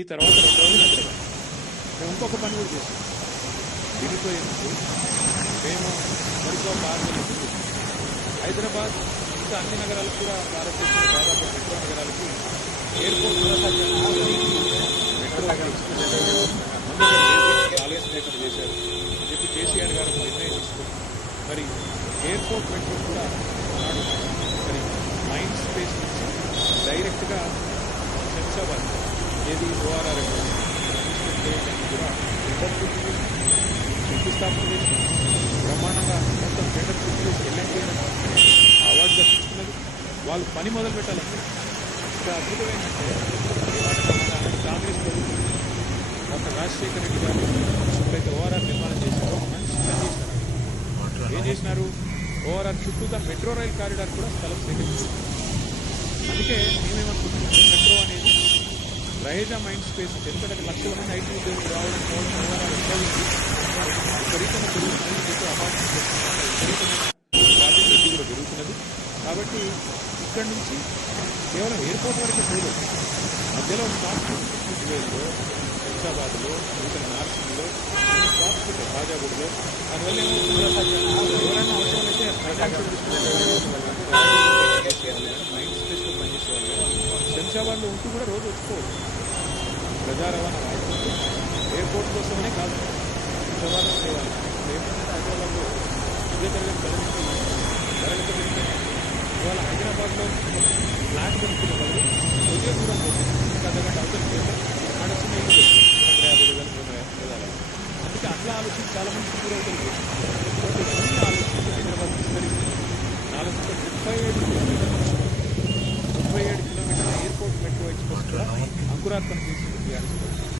ఈ తర్వాత 2 రోజులు హైదరాబాద్ మేము ఇంకొక పని కూడా చేసాం. విడిపోయేందుకు మేము మరికో మార్గం హైదరాబాద్ ఇంకా అన్ని నగరాలకు కూడా భారతదేశంలో దాదాపు మెట్రో నగరాలకి ఎయిర్పోర్ట్ మెట్రో ఆలస్యం లేకుండా చేశారు చెప్పి కేసీఆర్ గారు నిర్ణయం తీసుకుని మరి ఎయిర్పోర్ట్ మెట్రో కూడా ఆనాడు మరి మైండ్ స్పేస్ నుంచి డైరెక్ట్గా శంషాబాద్ ఏది ఓఆర్ఆర్ కూడా శంకుస్థాపన చేసి బ్రహ్మాండంగా మొత్తం టెండర్ పూర్తి చేసి ఎల్ఎన్టీ అవార్డు దక్కించుకున్నది. వాళ్ళు పని మొదలు పెట్టాలంటే ఇంకా అద్భుతం ఏంటంటే కాంగ్రెస్ ప్రభుత్వం డాక్టర్ రాజశేఖర రెడ్డి గారు ఎప్పుడైతే ఓఆర్ఆర్ నిర్మాణం చేశారో మంచి పని చేసినారు. ఏం చేసినారు? ఓఆర్ఆర్ చుట్టూతా మెట్రో రైల్ కారిడార్ కూడా స్థలం సేకరించారు. అందుకే మేమేమనుకుంటున్నాం మెట్రో అనేది రహేజా మైండ్ స్పేస్ ఎందుకంటే లక్షల మంది ఐటీ ఉద్యోగులు రావడం పోవడం ఓఆర్ఆర్ ఎక్కువైంది విపరీతంగా పెరుగుతున్నది చెప్పి అపార్ట్మెంట్ ట్రాఫిక్ రద్దీ కూడా పెరుగుతున్నది. కాబట్టి ఇక్కడి నుంచి కేవలం ఎయిర్పోర్ట్ వరకే పోదు, మధ్యలో స్టాప్స్ ఉజ్వేల్లో హైదరాబాద్లో ఇక్కడ నార్సింగ్లో స్టాప్స్ ఉంటాయి కాజాగూడలో. దానివల్ల ఏమవుతుందో ఎవరైనా అవసరమైతే మైండ్ స్పేస్లో పనిచేసే వాళ్ళు శంషాబాద్లో ఉంటూ కూడా రోజు వచ్చుకోవచ్చు. ప్రజా రవాణా వాడుకుంటూ ఎయిర్పోర్ట్ కోసమనే కాదు శంషాబాద్లో ఉండేవాళ్ళు. ఏమంటే హైదరాబాద్లో మధ్యతరగతి ధరలతో పెరిగిపోయినాయి. ఇవాళ హైదరాబాద్లో ఫ్లాట్ కొనుక్కునే వాళ్ళు కొద్దిగా దూరం పోతుంది, ఇంకా అర్ధగంట అవసరం చేస్తే నడుస్తున్న ఇల్లు 250,000 అందుకే అట్లా ఆలోచించి చాలా మంది గురవుతుంది. ఇవన్నీ ఆలోచించి హైదరాబాద్ విస్తరించి 37 కిలోమీటర్ల ఎయిర్పోర్ట్ మెట్రో ఎక్స్ప్రెస్ కూడా అంకురార్పణ చేసింది టీఆర్ఎస్.